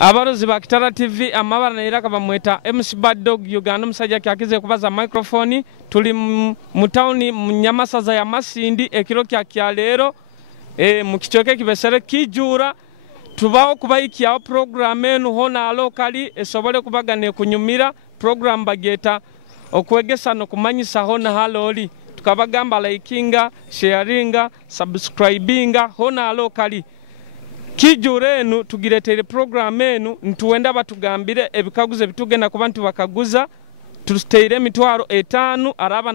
Abarozi ba Kitara TV amabara naira kabamweta MC Baddog Uganda musajja kyakize kubaza microphone tuli mu town mu Nyamasaza ya Masindi ekiro kya lero mu kichoke kibesere Kijura tubaho kubayikiya program enu hona locally esobole kubagane kunyumira program bageta Kwegesa no Kumanyisa hona haloli tukabagamba likinga sharinga subscribinga hona locally Kijura enu tugiretere program enu ntuwenda batugambire ebikaguze bitugenda ku bantu bakaguza tusteire emitwaro 5 araba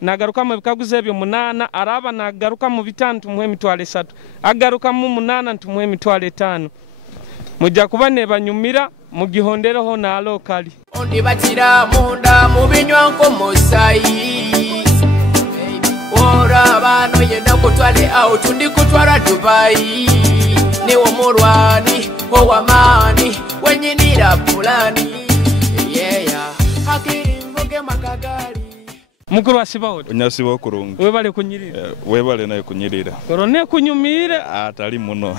nagaruka mu bikaguze ebyo 8 araba nagaruka mu bitanu tumuhe emitwaro 3 agaruka mu 8 tumuhe emitwaro 5 mujja kuba ne banyumira mu gihondereho na lokali ondi batira munda mu binywa nko musayi ora bano yenda kutwale out ndi kutwara Dubai ni omurwani owamani wenyinira fulani yeah hakiri mboge makagari mukuru asibaho onyasibaho kurungi webale kunyirira webale nayo kunyirira korone kunyumire atali muno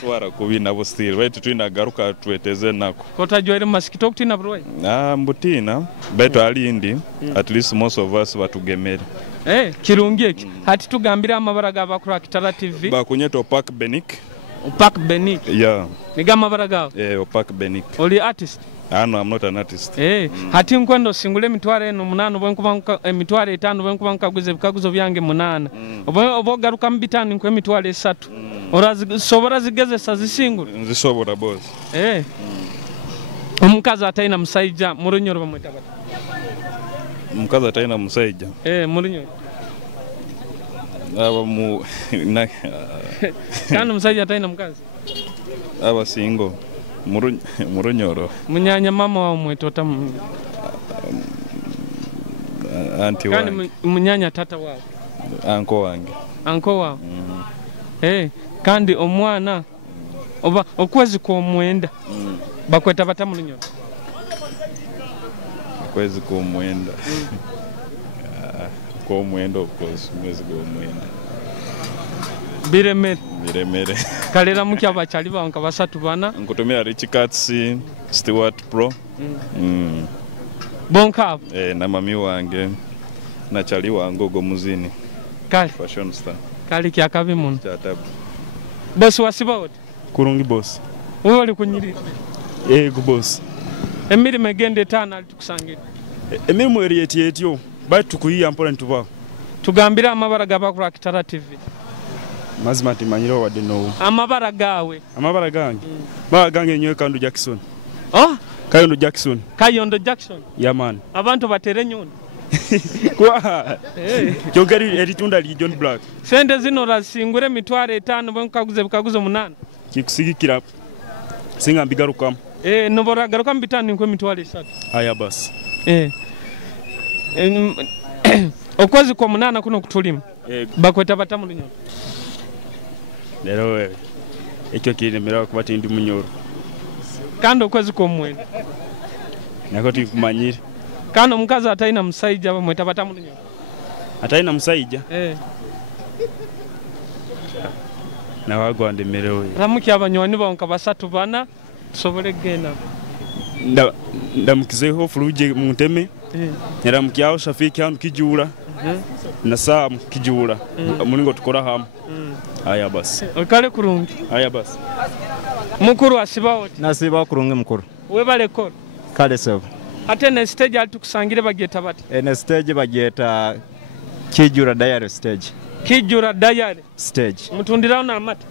twara kubina busitiri baitu twina garuka tweteze nako kotajwere masikito kutina broi mbutina baitu alindi at least most of us batugemere kirungi eki hati tugambira amabara gabakura Kitara TV bakunyeto Park Benik Park Benik yeah nigama baraga Park Benik oli artist no I'm not an artist hati nkwendo singule mitware eno 8 bwenkuba emitware 5 bwenkuba nkaguze bikaguzo byange 8 obo garuka mbitani nkwe emitware 3 orazi sobora zigeze sazisingura nzisobora boss omukazi ataina musaija murunyoro bamweta bata omukazi ataina musaija murunyoro aba mu kana musaija ataina mukazi aba singo murunyoro munyanya mama wa mwetota anti wange kana munyanya tata wao anko wange kandi omwana oba okwezi ko mwenda bakweta bata murunyoro okwezi ko mwenda ko mwenda okwezi mwezi ko mwenda biremere kalera mukya bachali banka basatu bana nkutumira Rich Cats Stewart Pro bonka na mami wange na chali wange go muzini kali fashion star kali kya kabi mun chatabu boss wasibaot kurungi boss wali kunyiri go boss emiri megende tana alitukusangira emiri mu area yetyo batu kuyiya mpola ntuba tugambira amabara gabakura Kitara TV mazima timanyiro wadde no amabara gawe amabara gange gange nyowe Kayondo Jackson Kayondo Jackson yeah man abantu batere nyono kwa kyogeri eritunda li John Black sende zino rasingure mitware 5 bwenkaguze bikaguzo 8 kikusigikira singa mbigaruka nobora garuka mbitani nkwe mitware 3 aya bas okwezi kwa 8 kuno kutulima bakweta batamu nyo lero ekyo kinemera kubati ndi munyoro kandi okwezi kwa mwenda nako tikumanyira kandi omukazi ataina musaija bamweta batamu nyo ataina musaija na wagwande merewe ramuki abanywani bonka basatu bana tusobole gena ndamukizeho fuluje munteme nyaramukyaho Shafiki hano Kijura na Sam Kijura muningo tukora hamwe aya basi okale kurungi aya basi mukuru asibaot nasiba kurungi mukuru webale ko kale sebo ate ne stage alitukusangire bageta bati ne stage bageta Kijura diary stage Kijura diary stage mutundiraho na amata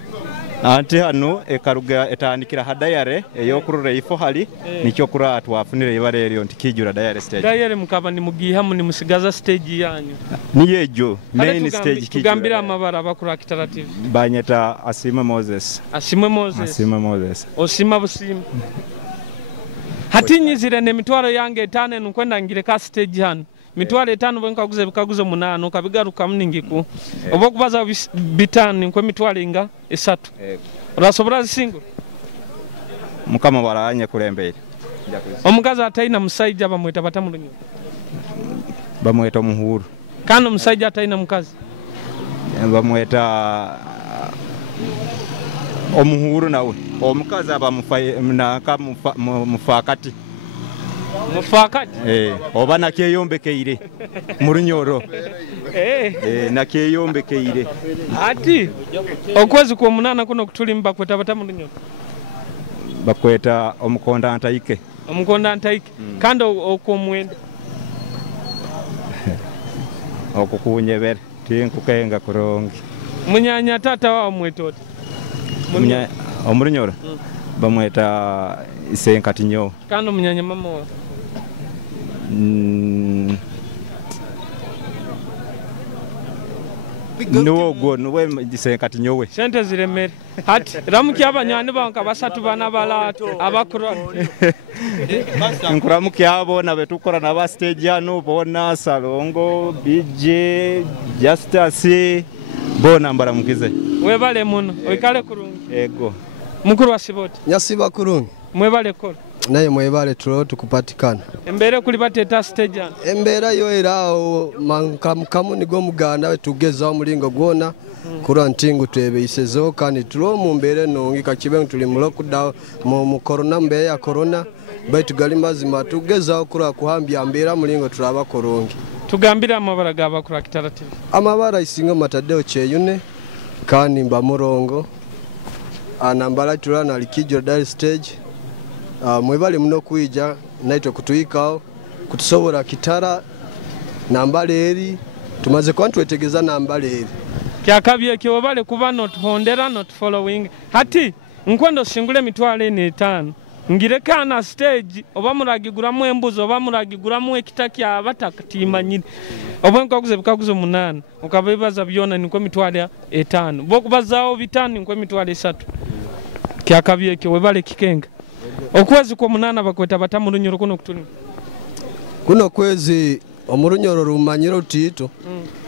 anti hano ekaruga etandikira hadayare eyokurura ifo hali nicyo kura atwafunire ibare ryo nti Kijura diary stage diary mukaba ni mugiha mu musigaza stage yanyu niyejo main stage Kijura tugambira amabara abakura Kitara TV banyeta Asima Moses osima busima hati nyizire ne mitwaro yange 5 nukwenda ngire ka stage hano mitwaro 5 bwenkaguze bikaguzo 8 kabigaruka mningiku obo kubaza bitani nkwe mitwaro inga 3 rasobora single mukama baranye kurembere omukazi ataina musaija bamweta batamulunyo bamweta omuhuru kandi omusaija ataina mukazi bamweta omuhuru nawe omukazi aba mufakati oba nakyeyombekeire mu Runyoro nakyeyombekeire ati okwezi kwa munana kuno kutulimu bakweta bata mu Runyoro bakweta omukonda ntayike kandi okwomwenda okukunyebere tinkukenga kurongi munyanya tata wa mwetote mu Runyoro bamweta Isenkati nyo kandi munyanya mama wa nuwo nuwe Isenkati nyowe sente ziremere ati ramuki abanyani banka basatu bana balatu abakura nkuramuki abona betukora na ba stage hano bona Salongo BJ Justice bona mbaramukize webale muno oikale kurungi ego mukuru wa Siboti nyasiba kurungi mwebale kola naye mwebale tulo tukupatikana embere kuli bateta stage hano embera yo erao mankamu nigo muganda tugezaho mulingo gwona kura ntingu twebeyisezo kandi tulo mu mbere nongi kakibe tuli mu lockdown mu corona mbe ya corona baitu gali mazima tugezaho kura kuhambya mbera mulingo turaba korongi tugambira amabara gaba kura Kitara TV amabara isinga matadeo cheyune kandi mba murongo anambala tulana alikijura dial stage mwebale muno kuija naitwa kutuikao kutusobora Kitara nambale eri tumaze kwantwetegeza nambale eri kyakabye kyo bale kuba not hondera not following hati nkwendo singule mitwale ni 5 ngire kana stage oba muragiguramu embuzo oba muragiguramu ekitaki abatakitima nyine oba nkakuze bikakuze 8 ukabibaza byona niko mitwale 5 bokubazaho bitani niko mitwale 3 kyakabye kyo webale kikenga okwezi kwa munana bakweta bata mu Runyoro kuno kutuli kuno kwezi omurunyoro rumanyiro tito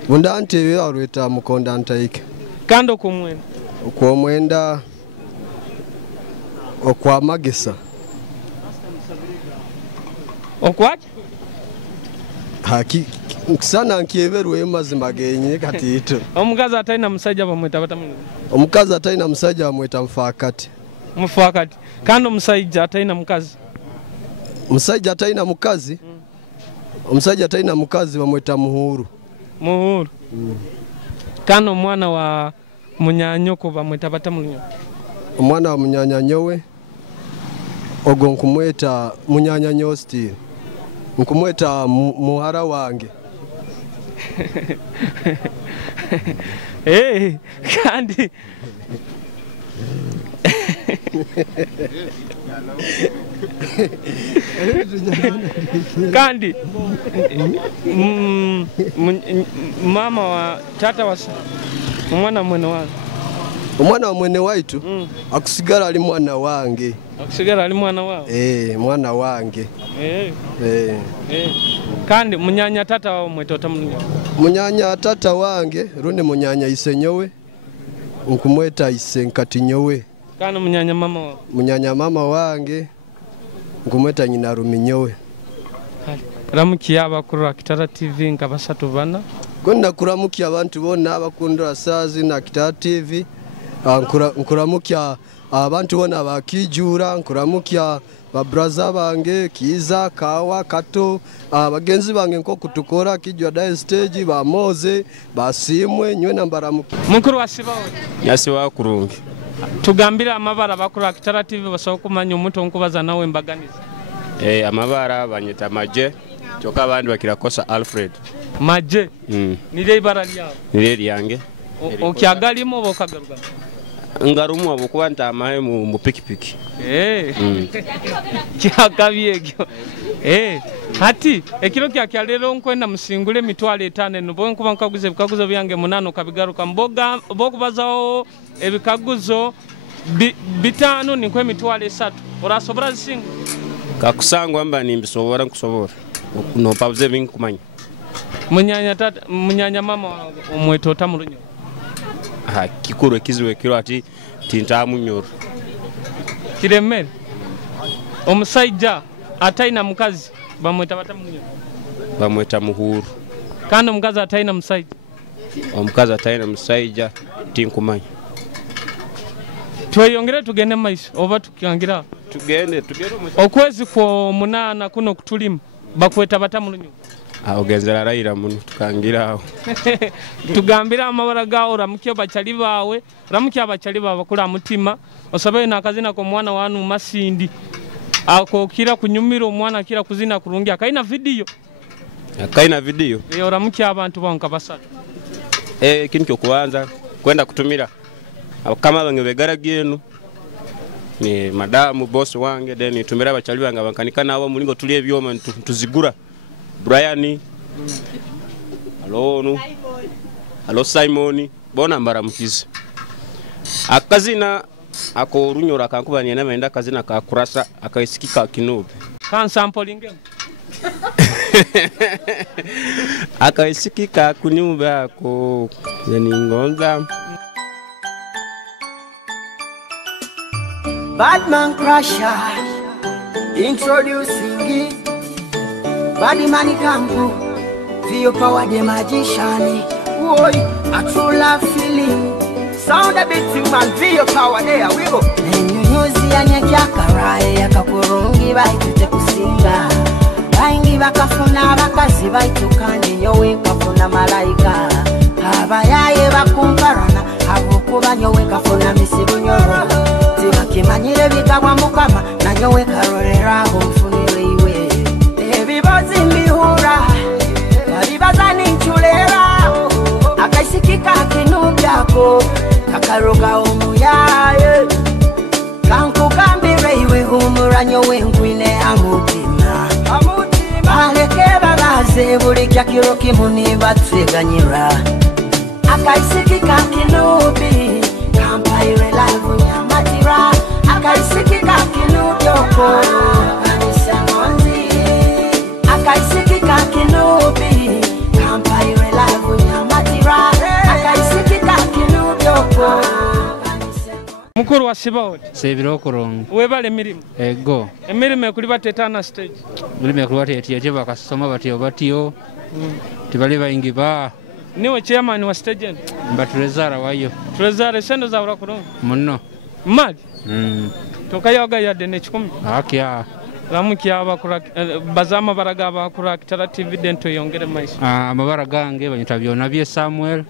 bunda ntebe arweta mukonda ntayike kando kumwenda kwa mwenda okwa magesa okwaki haki sana nkiyeberwe mazima genye katito omukazi ataina musajja bamweta bata mu omukazi ataina musajja bamweta mufakati kandi omusajja ataina mukazi musajja ataina mukazi omusajja ataina mukazi bamweta muhuru kandi omwana wa munyanyoko bamweta bata mu Runyoro omwana wa munyanyanyowe ogo nkumweta munyanyanyo still nkumweta muhara wange kandi kandi mama wa tata wasa umwana mwene wange umwana wa mwene waitu akusigara ali mwana wange mwana wange kandi munyanya tata wa mwetota munyanya tata wange rundi munyanya Isenyowe nkumweta Isenkati nyowe kandi munyanya mama wange nkumweta nyina Ruminyowe ramukiya abakuru Kitara TV nga basatu bana gonna kuramukiya abantu bonna abakundira sazi na Kitara TV nkuramukiya abantu bona ba Kijura nkuramukiya ba brother bange Kiza Kawa Kato abagenzi bange nko kutukora Kijura dial stage ba Moze basimwe nywe nambaramukiya mukuru wasibaho yasiwa kurungi tugambira amabara bakuru Kitara TV basaba kumanya umuntu nkubaza nawe mbaganiza amabara banyita maje choka abandi bakirakosa Alfred maje nire ibara lyawe nire lyange okyagalimo bokagaruka ngarumu abokuba ntamahe mu pikipiki kyakabyegyo hati ekiro kya lero nkwenda musingule mitwale 5 nubo nkuba nkaguze bikaguzo byange 8 kabigaruka mboga bokubazaho ebikaguzo bitano nikwe mitwale 3 orasobora zisinga kakusangwa mba nimbisobora nkusobora no pauze binkumanya munyanya mama omwetota mu Runyoro kikuru kizwe kiro ati tinta munyoro kiremere omusajja ataina mukazi bamweta bata mu Runyoro bamweta muhuru kandi omukazi ataina musajja omukazi ataina musajja tinkumanya tweyongere tugende maiso oba tukangira tugende okwezi kwa munana kuno kutulima bakweta batamulunyu ogenzera rayira muno tukangira aho tugambira amabara gawo ramukyo bachali bawe ramukyo abachali bawe kula mutima osabe na kazina ko mwana wanu Masindi akokira kunyumira omwana akira kuzina kurungi akaina video ramukyo abantu bonka basatu kintu kyokubanza kwenda kutumira kama bange begara genu ni madamu boss wange then nitumira abachali bange abankanika nabo mulingo tuli ebyoma tuzigura Brian Alo Simon bona mbaramukize akazina ako runyora kankubanye n'amenda akazina ka kurasa akayisikika kinube kan sampling akayisikika kunyumba ako yeningonza Badman Crusher introducing it Body money kampu Feel power the magician Boy, a true love feeling Sound a bit human Feel power there, we go Nyunyuzi ya nyakarai Yakakurungi baitute kusinga Baingi bakafuna bakazi baitukanye Nyowe kafuna malaika Abayaye bakumparana Abukuba nyowe kafuna misibu nyoro Tibakimanyire bikagwa mukama Na nyowe karorera umfunire iwe Ebibazi mbihura Baribaza ninchulera Akaisikika kinubyako Kakaroga omuyaye Kankugambire iwe humura nyowe ngwine amutima Baleke babaze buli kyakiro kimuni bateganyira Akaisikika kinubi Kampaire live nyamatira Akaisikika kinubyoko Akaisikika kinubi Kampaire live nyamatira Akaisikika kinubyoko mukuru wa Sibaoti sebiro korongo webale emirimu ego emirimu ekuli batetana stage emirimu ekuli batetiye bakasoma batyo tibali bayingi ba niwe chairman wa stage mbatulezara wayo tulezara sendo za urakurongo muno mali tokayoga ya dene 10 akya ramukya abakura bazama baraga abakura Kitara TV dento yongere maiso amabara gange banyita byona bye Samuel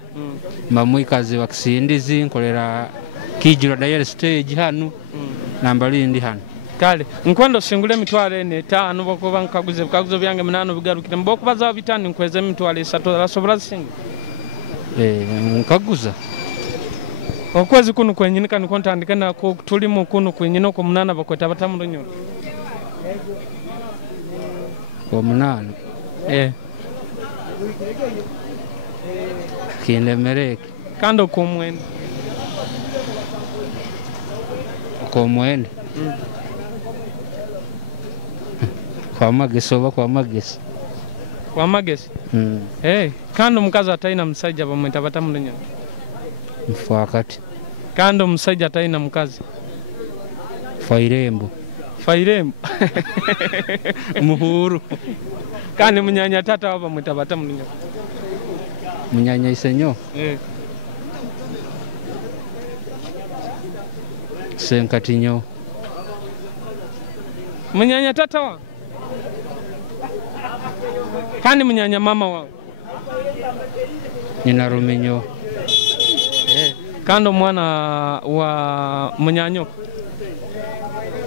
mamwikazi wakisindizi nkolera Kijura dial stage hanu nambali ndi hanu kale nkwendo singule mitwale ne 5 bokuba nkaguze byange 8 bigarukire mboko baza bitani nkweze mitwale 3 rasobra singa nkaguza okwezi kunu kwenyinika nikontandika na ko tuli mu kunu kwenyino ko munana bakweta batamurunyo ko munana kinemereke kando kumwene komwene kwa mageso kwa magesi kando mukazi ataina msajja bamweta batamurunyo mfakati kando msajja ataina mukazi fairembo muhuru kandi munyanya tata waba mweta batamurunyo munyanya isenyo senkatinyo munyanya tata wa kandi munyanya mama wao nina rumenyo kando mwana wa munyanyo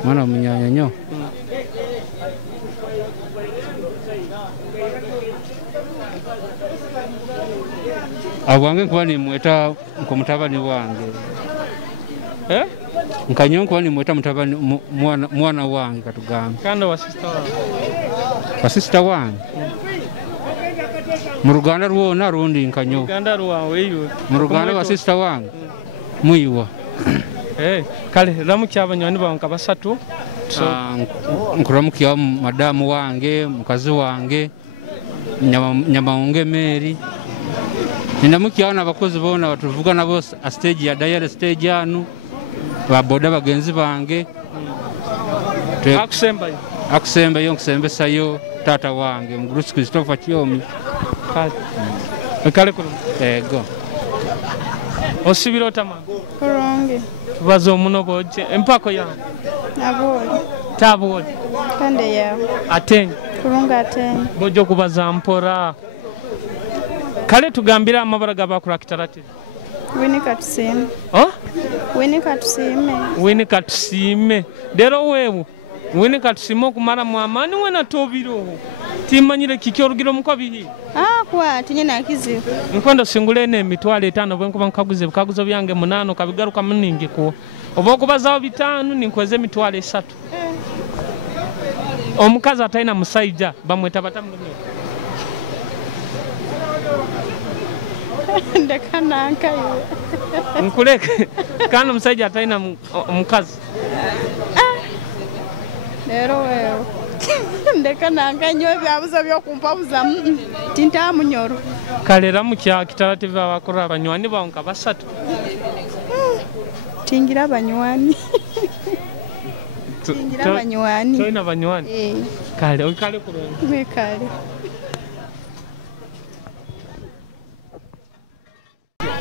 munyanyo Abange kwa ni mweta nkomutabani wange nkanyo kwa ni mweta mutabani mwana wange katugambe kando wa sister wange mu Ruganda rwona rundi nkanyo Ruganda rwawe yiwe mu Ruganda wa sister wange muyiwa kale ramukya abanyoni banka basatu nkuramukya madamu wange mukazi wange nyamaunge Mary ninamukya abakozi bona batuvuga nabo a stage ya dial stage hanu baboda bagenzi bange akusemba yo nkusembesa yo tata wange Mgurusi Christopher Chiomi kale kuno ego Osibira otama. Kurungi. Tubaza omunogoje empako ya. Naboli. Taboli. Kande ya. Atenyi. Kurunga atenyi. Bojo kubaza mpora. Kale tugambira amabara gabakura Kitara TV. Wini katusime. Oh? Wini katusime. Wini katusime. Dero wewe. Wini katusime okumara mwamani wena tobiro. Timanyire kikiorugiro mukobihi. Kwa tinyina kizibu. Nkondo singulene emitwalo 5 bwenkuba nkaguze bikaguzo byange 8 kabigaruka muningi ko. Oba kubazaho 5 ninkweze emitwalo 3. Omukazi ataina musaija bamweta batamulumye. Ndekananka iwe. Nkuleke kana musaija ataina omukazi. Lero wewe. Ndekananka nyo byabuza byokumpabuza tinta munyoro. Kalera mukya Kitara TV abakora abanywani bonka basatu. Tingira abanywani. Tingira abanywani. Toina abanywani. Kale okale kuronga. Mwekale.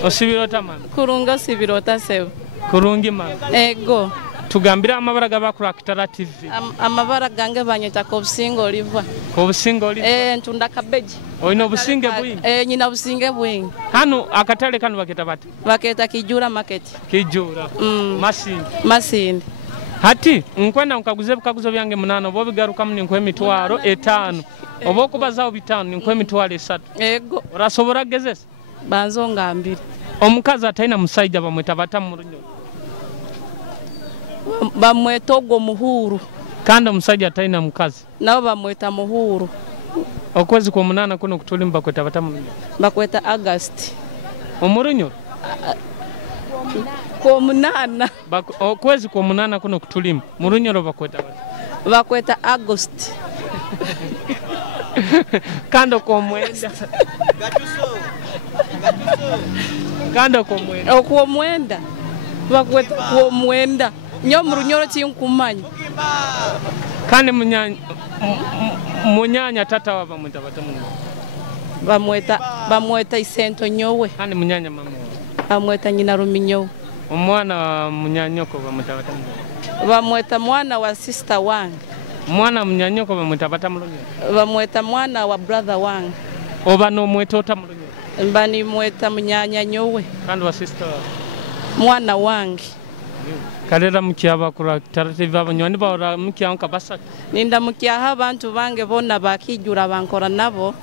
Osibiro tamana. Kurunga sibirota sewe. Kurungi man. Ego. Tugambira amabara gabakura Kitara TV. Amabara gange banyeta ko busingo oliva. Ko busingo oliva. Ntunda kabeji. Oino businge bwingi. Nyina businge bwingi. Hano akatale kanu baketa bati. Baketa Kijura market. Kijura. Masindi. Masindi. Hati nkwenda nkaguze bikaguzo byange 8 bo bigaruka muni nkwe mitwaro 5. Obo kubazaho 5 nkwe mitwaro 3. Ego. Orasobora gezesa. Banzo ngambiri. Omukazi ataina musaija bamweta batamurunyo. Bamweta ogwo muhuru. Kandi omusajja ataina mukazi. Nabo bamweta muhuru. Okwezi kwa 8 kuno kutulimba kweta batamurunyo. Bakweta August. Omurunyo. Kwa 8. Okwezi kwa 8 kuno kutulimba. Murunyoro bakweta bati. Bakweta August. Kando kwa mwenda. Kando kwa mwenda. Okwo mwenda. Bakweta kwa mwenda. Nyo murunyoro chinkumanya. Kandi munyanya tata wa bamweta batamunyo. Bamweta isento nyowe. Kandi munyanya mama. Bamweta nyina ruminyo. Omwana wa munyanyoko bamweta batamunyo. Bamweta mwana wa sister wange. Mwana munyanyoko bamweta batamulunyo. Bamweta mwana wa brother wange. Oba no mweta otamulunyo. Mbani mweta munyanya nyowe. Kandi wa sister mwana wange. Kalera mukyaba kura Kitara TV abanywani baora mukyanka basatu. Ninda mukyaha abantu bange bonna bakijura bankora nabo.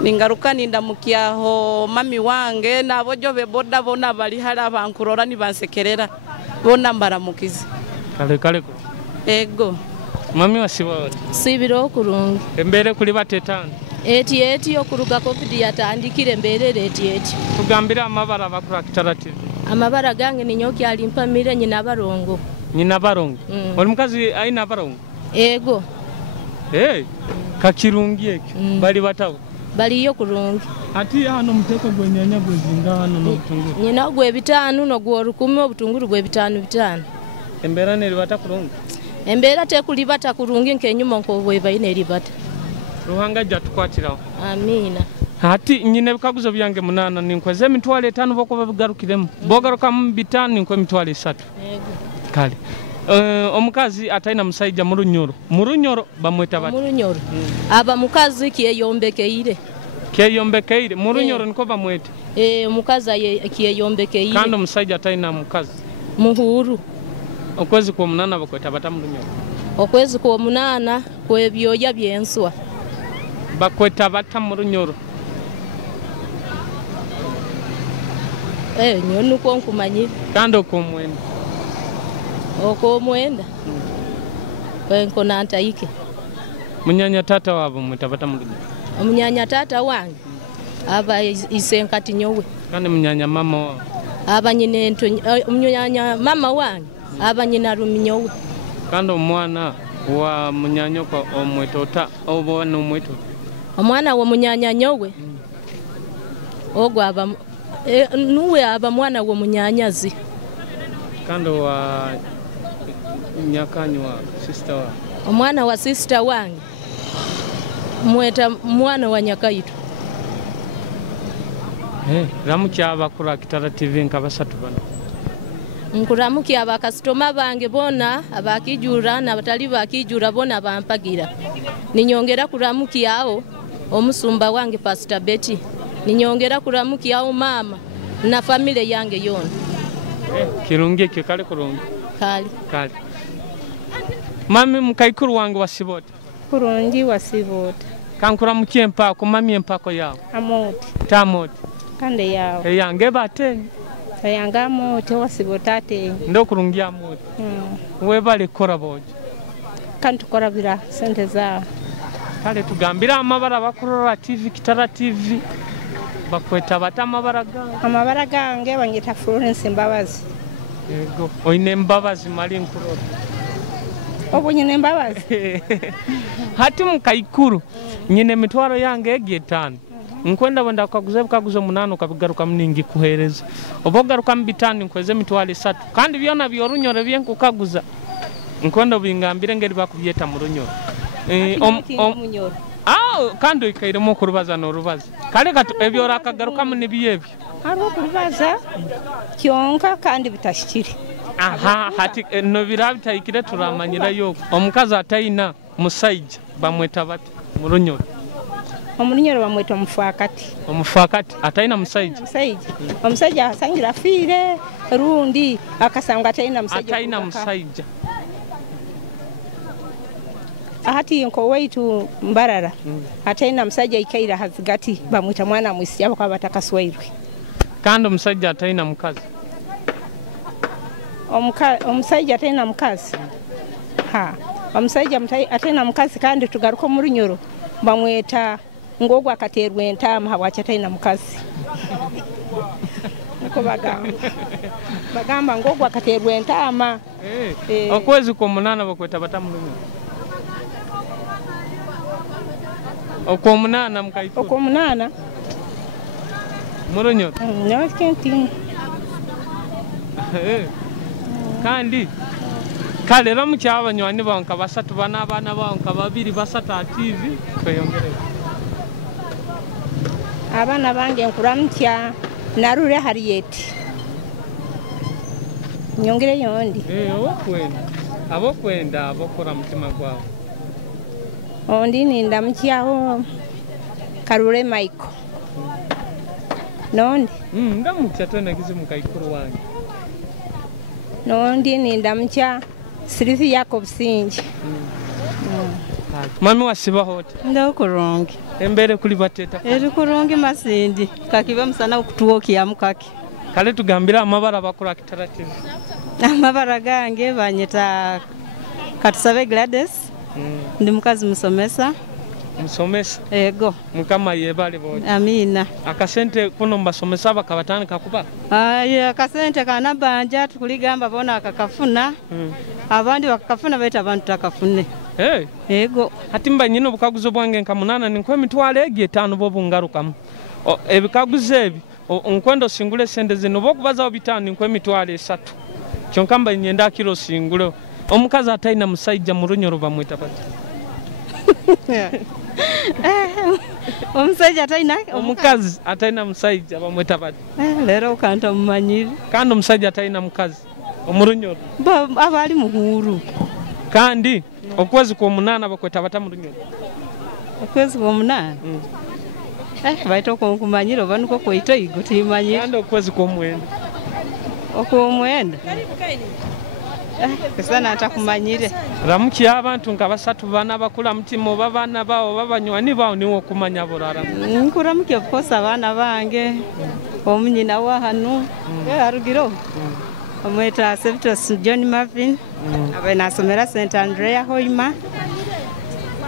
Ningaruka ninda mukyaho mami wange nabo jobe boda bona bali hala bankurora ni bansekerera. Bona mbaramukizi. Kale ko. Ego. Mami wasiba. Sibiro kurungi. Embere kuli batetana. Eti okuruga covid yatandikire emberere eti. Tugambira amabara bakura Kitara TV. Amabara gange ninyoki alimpamire nyina barongo. Nyina barongo. Oli mukazi aina barongo. Ego. Kakirungi ekyo. Bali batawo. Bali yo kurungi. Ati hano muteko gwenyanya gwezinga hano no butunguru. Nyina gwe 5 no gwo 10 obutunguru gwe 5. Embera ne libata kurungi. Embera te kulibata kurungi nkenyuma nko bwe bayine libata. Ruhanga jatukwatirawo. Amina. Hati nyine bikaguzo byange 8 ninkweze emitwalo 5 boko babigarukiremu. Bogaruka mu 5 ninkwe emitwalo 3. Yego. Kale. Omukazi ataina musaija murunyoro. Murunyoro bamweta bati. Murunyoro. Aba mukazi kiyeyombekeire. Kiyeyombekeire. Murunyoro niko bamweta. Omukazi kiyeyombekeire. Kandi omusaija ataina mukazi. Muhuru. Okwezi kwa 8 bakweta batamurunyoro. Okwezi kwa 8 kwebyoya byenswa. Bakweta batamurunyoro. Nyonu kwa nkumanyi. Kandi okomwenda. Okomwenda. Kwenko nantaike. Munyanya tata wabo mweta batamurunyoro. Munyanya tata wange. Aba isenkati nyowe. Kandi munyanya mama wabo. Aba nyine munyanya mama wange. Aba nyina ruminyowe. Kandi omwana wa munyanyoko omwetota obo no mweto. Omwana wa munyanya nyowe. Ogwa aba nuwe aba mwana wa munyanyazi. Kandi wa nyakanyi wa sister wa. Omwana wa sister wange. Mweta mwana wa nyakaitu. Ramukya abakulu Kitara TV nkabasatu bano. Nkuramukya abakasitoma bange bona abakijura n'abatali bakijura bona bampagira. Ninyongera kuramukyawo omusumba wange Pastor Betty. Ninyongera kuramukyawo mama na family yange yona. Kirungi kale kurungi. Kali. Mami mukaikuru wange wasibota. Kurungi wasibota. Kankuramukye empako mami empako yawo. Amoti. Tamoti. Kande yawo. Eyange bate. Eyange amoti wasibota ate. Ndo kurungi amoti. Webale kora boje. Kantukora bira sente zawo. Kale tugambira amabara bakurora TV Kitara TV. Bakweta bata amabara gange. Amabara gange banyita Florence Mbabazi. Yego. Oine Mbabazi mali nkurora. Obo nyine Mbabazi. Hati mukaikuru nyine mitwaro yange egietano. Nkwenda banda kaguze 8 kabigaruka mningi kuhereza. Obogaruka mbitani nkweze mitwalo 3 kandi byona byorunyore byenku kaguza. Nkwenda bingambire ngeri bakubyeta mu runyoro. Kandi ikairemo kurubaza no rubaza. Kale gato ebyo rakagaruka mu nibiyebyo. Haro kurubaza kyonka kandi bitashikiri. Aha hati no birabitayikire turamanyira yo. Omukazi atayina musaija bamweta bati mu runyoro. Omurunyoro bamweta omufakati. Omufakati atayina musaija. Omusaija asangira fire rundi akasanga atayina musaija. Atayina musaija. Ahati nko weitu Mbarara atayina musaija ikaira hazigati bamwita mwana mwisi yabo kwa batakaswairwe. Kandi omusaija atayina mukazi. Omusaija atayina mukazi. Omusaija atayina mukazi kandi tugaruka mu runyoro bamweta ngogwa akaterwa entama habwacha atayina mukazi. Niko bagamba ngogwa akaterwa entama. Okwezi ko 8 bakweta batamu runyoro. Oko 8 mukaiko. Oko 8. Murunyoro. No kenti. Kandi kale ramukya abanywani banka basatu bana abana banka babiri basata TV kweyongere. Abana bange nkuramukya narure Harriet. Nyongere yondi. Abokwenda abokora mutima gwawo. Ondi nindamukyaho Karure Michael. Nondi? Ndamukya tena kizi mukaikuru wange. Nondi nindamukya Sirithi Jacob Sinji. Mami wasiba hote. Ndo kurungi. Embere kuli bateta. Eri kurungi Masindi. Kakiba musana okutuwoki ya mukaki. Kale tugambira amabara bakura Kitara TV. Amabara gange banyeta Katusabe Gladys. Ndi mukazi musomesa. Musomesa? Ego. Mukama yebale boje. Amina. Akasente kuno mbasomesa bakabatani kakuba? Akasente kanabanja tukuligamba bona akakafuna. Abandi bakafuna baita abantu takafune. Ego. Hati mba nyino bukaguzo bwange nkamunana ninkwe mitwale egietano bobu ngarukamu. Ebikaguze ebi nkwendo singule sende zino bokubaza obitano ninkwe mitwale 3. Kyonkamba nyenda kilo singule. Omukazi atayina musaija mu runyoro bamweta bati. Omusaija atayina? Omukazi atayina musaija bamweta bati. Lero ukanta mumanyiri. Kandi omusaija atayina mukazi omurunyoro. Abali muhuru. Kandi okwezi ko 8 bakweta bata mu runyoro. Okwezi ko 8? Baito ko kumanyiro banuko koito iguti manyiro. Kandi okwezi ko 9. Oko 9. Kesana atakumanyire. Ramukya abantu nkabasatu bana bakula mtimo babana bawo babanywani bawo niwo kumanya burara. Nkuramukya kosa abana bange. Omunyina wa hanu. Arugiro. Omweta Septus John Marvin. Abena asomera St Andrea Hoima.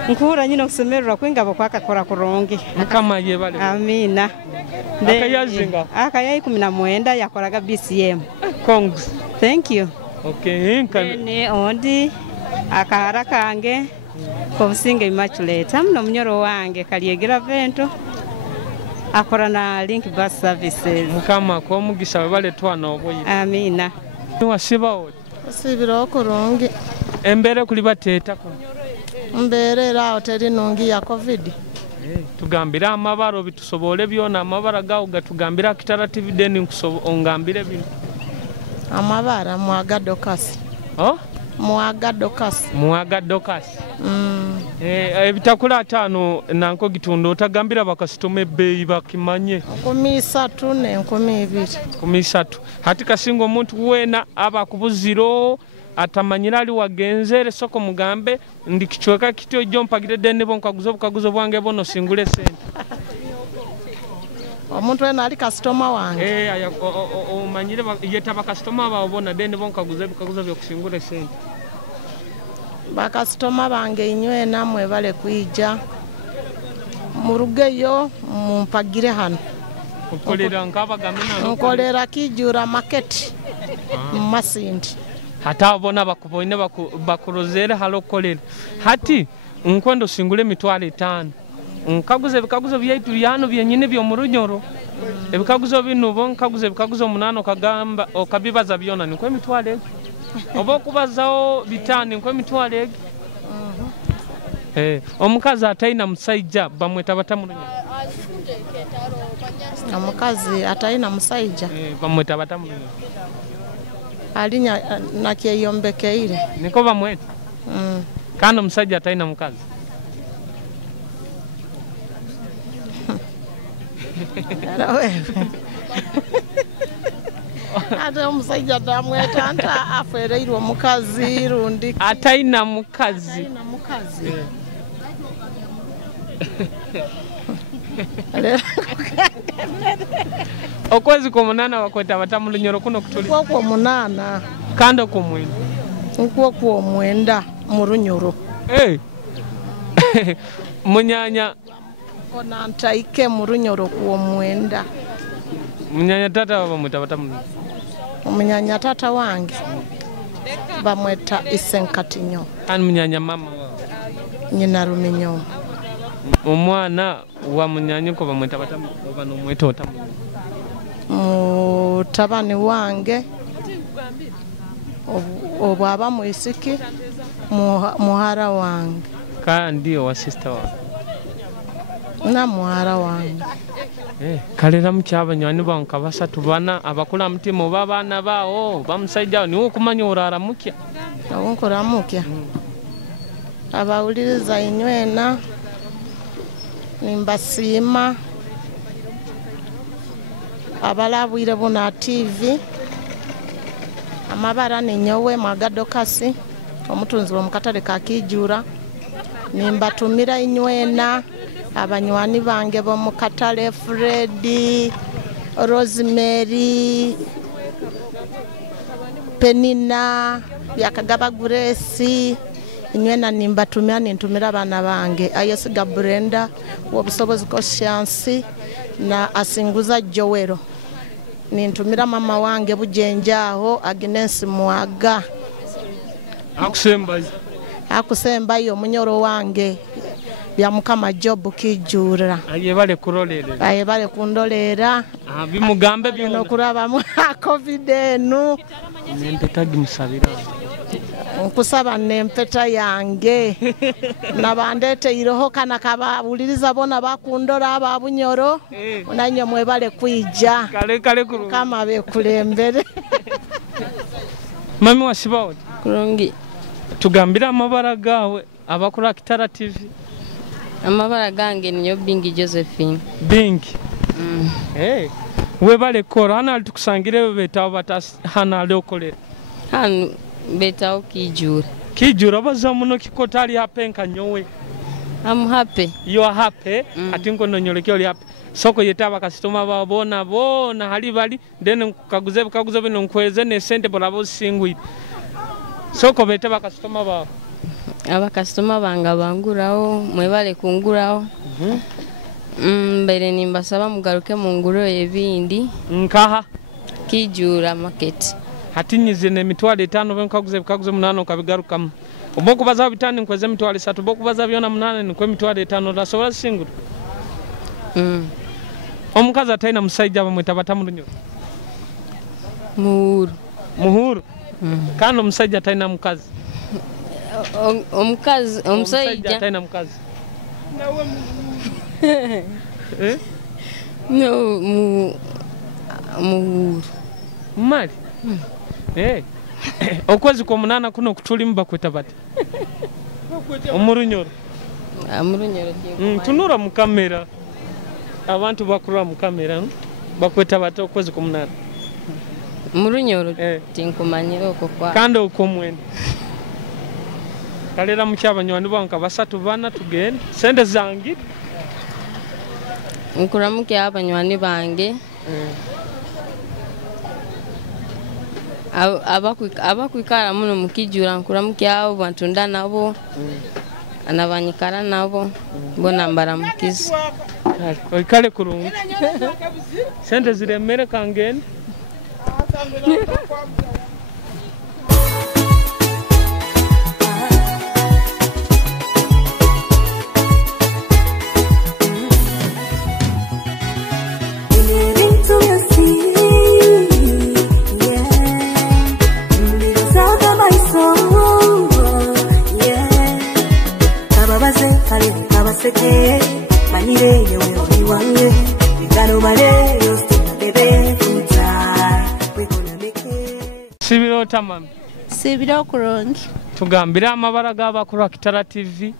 Nkura nyino kusomerwa kwengabo kwakakora kurongi. Mukama yebale. Amina. Akayazinga. Akayayi 19 yakoraga BCM. Kongs. Thank you. Okay, ne ondi akahara kange kobusinga Immaculate amno munyoro wange kaliyegera vento akora na link bus services. Mukama ko mugisha bale twana oboyi. Amina. Wasiba oti. Sibiro korongi. Embere kuli bateta ko. Mbere ra hoteli nongi ya COVID. tugambira amabaro bitusobole byona amabara gawo gatugambira Kitara TV deni ongambire bino amabara mwagadokasi mwagadokasi ebitakula 5 nanko gitundo otagambira bakasitome beyi bakimanye 13 ne 12 hati kasingo omuntu wena aba kubuziro atamanyira ali wagenzere soko mugambe ndikichweka kityo jompagire deni bonkaguzo bwange bono singule sente omuntu wena ali customer wange omanyire yetaba customer babona deni bonkaguzo byo kusingule sente bakasitoma bange inywe namwe bale kwija murugeyo mumpagire hano ukolera nkabagamena nkolera Kijura market Masindi hata bona bakuboine bakurozere halokolera hati nkwendo singule mitwale 5 nkaguze byaitu yano byenyine byo murunyoro ebikaguzo binubo nkaguze bikaguzo 8 kagamba okabibaza byona nikwe mitwale oba okubazawo bitani nkwe mitwale omukazi ataina musajja bamweta batamulunyo omukazi ataina musajja bamweta batamulunyo alinya nakyeyombekeire niko bamweta kana musajja ataina mukazi ate omusajja damweta anta afereirwe omukazi rundi ataina mukazi okwezi kwa 8 bakweta batamulunyoro kuno kutuli kwa 8 kando kumwenda kwa 9 mu runyoro munyanya kona ntaike mu runyoro kwa 9 munyanya tata bamweta batamulunyoro umunyanya tata wange bamweta Isenkatinyo ani munyanya mama nyina ruminyo omwana wa munyanya ko bamweta batamulunyoro bano mweta otamulunyoro mutabani wange obwaba muisiki muhara wange kandi wa sister wange na muhara wange kalera mukyabanywani banka basatu bana abakula mutima babana bawo bamusajja ni okumanya orara mukya awonkora mukya abawuliriza inywena nimbasima abalabwire bona TV amabara ninyowe mwagadokasi omutunzi wa mukatale ka Kijura nimbatumira inywena abanywani bange bo mukatale Freddy Rosemary Penina byakagaba Grace inywena nimbatumira nintumira abana bange ayesiga Brenda wobusobozi ko Chance na asinguza Joero nintumira mama wange bujenjaho Agnes Mwaga akusembayo munyoro wange bya mukama Job Kijura ayebale kurolera ayebale kundolera bimugambe bino kuraba mu covid enu nempeta gimusabira nkusaba nempeta yange nabandete iroho kana kababuliriza bona bakundora ababunyoro nanyo mwebale kwija kale kama bekulembere mami wasibawo kurungi tugambira amabara gawe abakura Kitara TV amabara gange niyo Bingi Josephine Bingi webale kora hana tukusangire betawo batahana lokolera hanu betawo Kijura baza muno kikotali hapenka nyowe I'm happy you are happy atingo nonyolekyo li happy soko yetaba customer babona hali bali then kaguze bino nkweze ne sente bolabo singwi soko betaba customer babo aba customer banga banguraho mwebale kunguraho mbere nimbasaba mugaruke mu nguro ebindi nkaha Kijura market hatinyize ne mitwale 5 benkaguze 8 kabigarukamu oboku baza bitani nkweze mitwale 3 boku baza byona 8 nikwe mitwale 5 rasobola singuru omukazi ataina musajja bamweta batamulunyo muhuru kana musajja ataina mukazi omusajja ataina mukazi No, mali okwezi kwa munana kuno kutuli mbakweta bati omurunyoro tunura mu kamera abantu bakurura mu kamera bakweta bati okwezi kwa munana murunyoro tinkumanyira okwo kwa kandi okomwenda kalera mukyabanywanyi banka basatu bana tugenda sente zangi nkuramuke abanywanyi bange abakwikara muno mu Kijura nkuramuke abo bantunda nabo anabanyikara nabo bona mbaramukiza oikale kurungi sente ziremere kangeni Sibiro tamam. Sibiro kurungi. Tugambira amabara g'abakuru Kitara TV.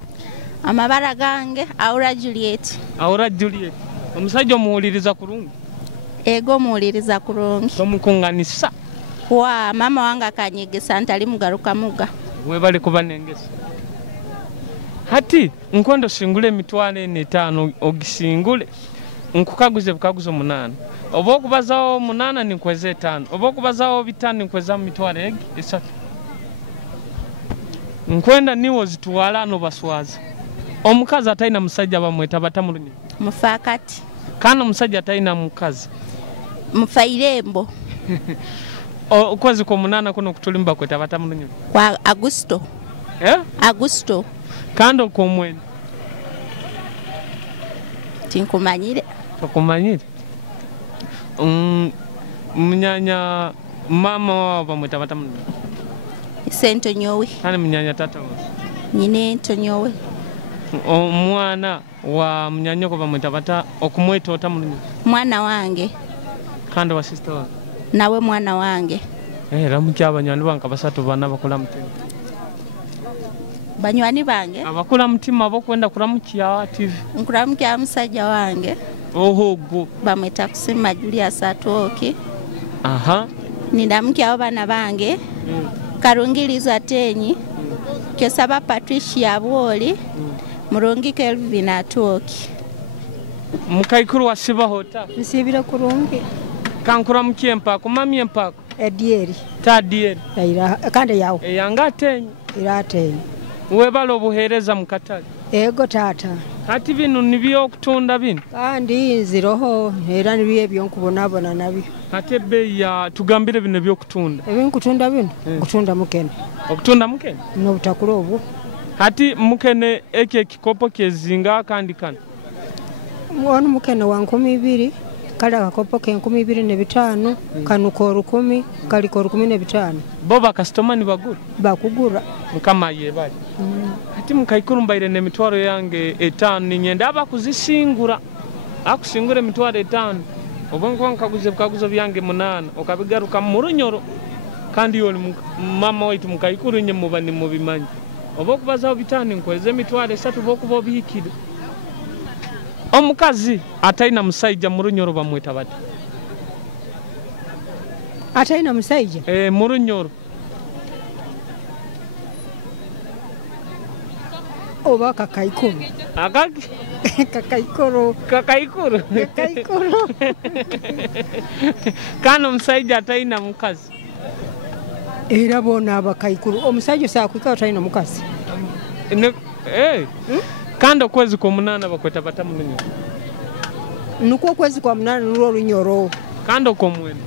Amabara gange Aura Juliet. Aura Juliet. Omusajja omuwuliriza kurungi. Ego muwuliriza kurungi. Tomukunganisa. Wa mama wange akanyegesa ntali mugaruka muga. Webale kubanengesa. Hati nkondo singule emitwalo 5 ogisingule. Nkukaguze bukaguzo 8. Oba okubazawo 8 ninkweze 5. Oba okubazawo 5 ninkweza mitwalo egi 3. Nkwenda niwo zituwala no baswaza. Omukazi ataina musajja bamweta batamulunye. Mufakati. Kana musajja ataina mukazi. Mufairembo. Okwezi kwa 8 kuno kutulimba kweta batamulunye. Kwa Augusto. Augusto. Kando kwa mwezi. Tinkumanyire. Tokumanyire. Mnyanya mama wa bamweta batamulunye. Sento nyowe. Kana mnyanya tata wa. Nyine ento nyowe. Omwana wa mnyanyoko bamweta bata okumweta otamulunye. Mwana wange. Kando wa sister wa. Nawe mwana wange. Ramukya abanywanyi banka basatu bana bakola mutima. Banywani bange abakula mutima abokwenda kuramukya TV. Nkuramukya musajja wange. Ohogo. Bamweta kusima Julius Atoki. Aha. Nindamukya abana bange. Karungirizo Atenyi. Kesaba Patricia Bwoli. Murungi Kelvin Atoki. Mukaikuru wasiba hota. Nsibira kurungi. Kankuramukye mpako mami empako. Edieri. Tadieri. Ira kande yawo. Eyanga Atenyi. Ira Atenyi. Webalo buhereza mukatali. Ego tata. Hati bino nibyo okutunda bino. Kandi nziroho era nibiye byonkubonabona nabyo. Hati bei ya tugambire bino byo kutunda. Kutunda bino kutunda mukene. Okutunda mukene? No butakula obwo. Hati mukene eke kikopo kezinga kandi kana. Mwana mukene wa 12 kala kakopo ke 25 kanuko 10 kaliko 15. Boba customer ni bagura. Bakugura. Mukama yebaje. Hati mukaikuru mbaire ne mitwaro yange 5 ninyenda abakuzisingura. Akusingure mitwaro 5. Obongo nkaguzo byange 8 okabigaruka murunyoro. Kandi yoli mama waitu mukaikuru nye mubani mubimanyi. Obokubazaho 5 nkweze mitwaro 3 bokubo bihikide. Omukazi ataina musajja murunyoro bamweta bati. Ataina musajja? Murunyoro. Oba kakaikuru. Akaki? Kakaikuru. Kakaikuru. Kakaikuru. Kana musajja ataina mukazi. Era bona abakaikuru. Omusajja sakwika ataina mukazi. Kando kwezi kwa 8 bakweta batamulunye. Nuko kwezi kwa 8 nuro runyoro. Kando kwa mwenda.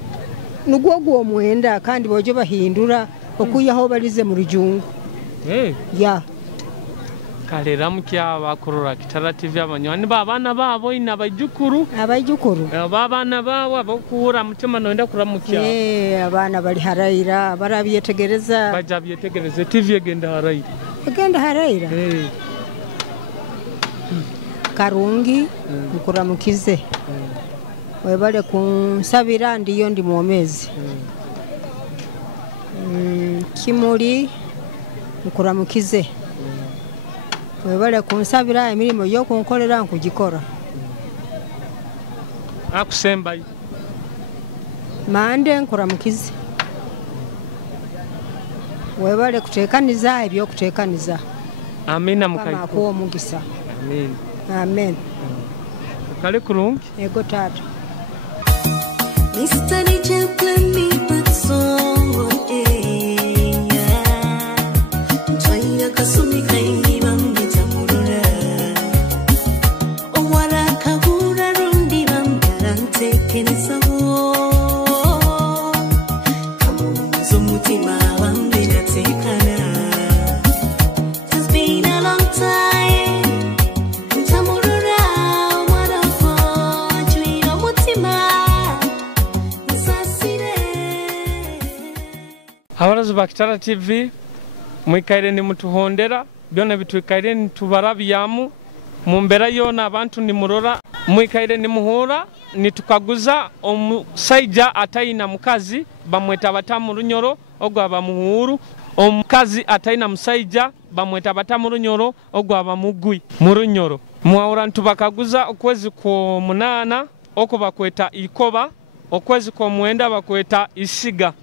Nugo gwo mwenda kandi boje bahindura okuyaho balize mu rujungu. Ya. Kalera mukya bakurura Kitara TV abanywani babana babo ina bajukuru. Abajukuru. Babana babo abokura mutima noenda kuramukya. Abana bali harayira barabyetegereza. Bajabyetegereza TV egenda harayira. Egenda harayira. karungi nkuramukize webale kunsabira ndiyo ndi mwomezi kimuli nkuramukize webale kunsabira emirimo yo kunkolera nkugikora akusembayo mande nkuramukize webale kutekaniza ebyo kutekaniza amina mukaiko kama kuwa mugisa amen amen kale kurungi ego tata Mr. DJ play me that song Chaya kasumi kaini bambita murura Owara kahura rundi bamgarante kenisabo Kamuzo mutima bambina tekana It's been a long time Tamurura wadafo Juino mutima Abarazi ba Kitara TV mwikaire ni mutuhondera byona bitwikaire ni tubarabyamu mumbera yona abantu ni murora mwikaire ni muhora ni tukaguza omusaija atayina mukazi bamweta batamu runyoro ogwa bamuhuru omukazi atayina musaija bamweta batamu runyoro ogwa bamugui murunyoro mwawura ntubakaguza okwezi ko munana okuba kweta ikoba okwezi ko mwenda bakweta isiga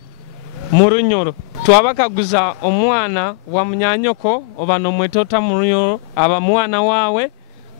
murunyoro twabakaguza omwana wa munyanyoko obano mwetota murunyoro aba mwana wawe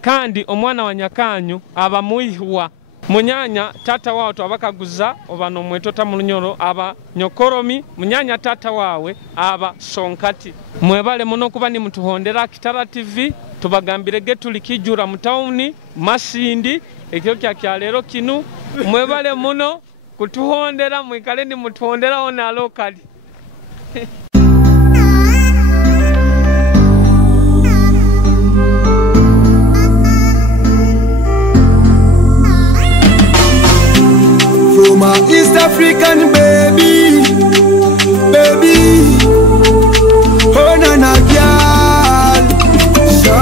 kandi omwana wa nyakanyu aba muihwa munyanya tata wao twabakaguza obano mwetota murunyoro aba nyokoromi munyanya tata wawe aba sonkati mwebale muno kuba ni mutuhondera Kitara TV tubagambirege Tuli Kijura mutauni Masindi ekyo kya lero kinu mwebale muno kutuhondera mwikale ni mutuhondera ona lokali From a East African baby oh nana girl sha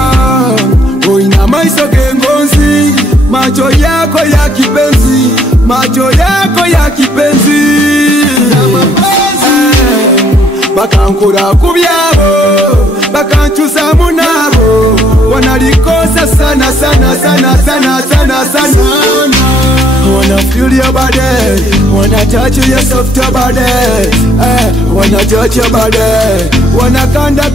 oina maiso kengozi macho yako ya kipenzi macho yako ya kipenzi bakankura kubyabo bakanchusa munabo wanalikosa sana sana sana sana sana sana wanna feel your body wanna touch your soft body wanna touch your body wanna kanda